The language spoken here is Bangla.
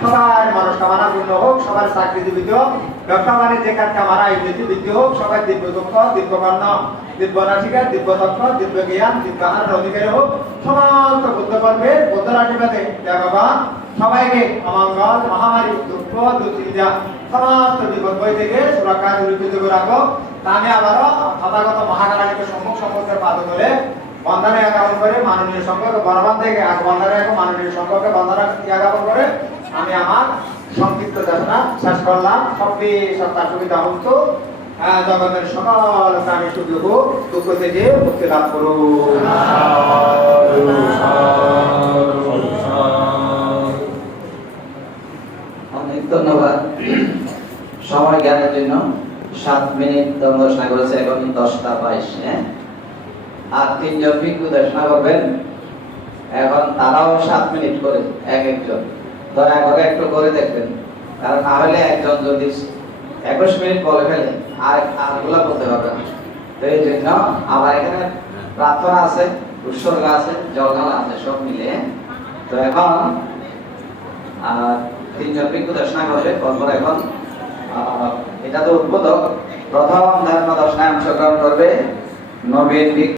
সবার মনস্কামনা পূর্ণ হোক, সবার চাকরি জীবিত হোক, ব্যবসা বাণিজ্যে কামারা ইংরেজি বৃদ্ধি হোক, সবাই দিব্য দক্ষ, দিব্যকর্ণ, দিব্য নাসিকা, দিব্য দক্ষ, দিব্য জ্ঞান, দিব্য আহারের অধিকারী হোক, সমস্ত বুদ্ধ কর্মের বুদ্ধের আশীর্বাদে ভগবান সবাইকে অমঙ্গল, মহামারী, দুঃখ, দুশ্চিন্তা, সমস্ত বিপদ বই থেকে সুরক্ষা সুরক্ষিত করে রাখো। আমি আবারও তথাগত মহাকালীকে সম্মুখে পাদ করে বন্ধনে জ্ঞাপন করে মাননীয় সংখ্যক বনবান থেকে বন্ধনে মাননীয় সংখ্যকে বন্ধনা জ্ঞাপন করে আমি আমার সংক্ষিপ্ত দেশনা শেষ করলাম। সবই সত্তা সুবিধা হতো, জগতের সকল প্রাণী সুখী হোক, দুঃখ থেকে মুক্তি লাভ করুন। অনেক ধন্যবাদ সময় জ্ঞানের জন্য। 7 মিনিট দর্শনা করেছে, এখন 10:22। হ্যাঁ, আর 3 জন ভিক্ষু দর্শনা করবেন। এখন তারাও 7 মিনিট করে এক একজন, দয়া করে একটু করে দেখবেন, কারণ না হলে একজন যদি 21 মিনিট বলে ফেলে আরগুলা বলতে পারবে না। তো এই জন্য আবার এখানে প্রার্থনা আছে, উৎসর্গ আছে, জলঢালা আছে, সব মিলে। তো এখন 3 জন ভিক্ষু দর্শনা করবে। তারপর এখন এটা তো উদ্বোধক, প্রথম ধর্ম দর্শনায় অংশগ্রহণ করবে নবীন ভিক্ষু।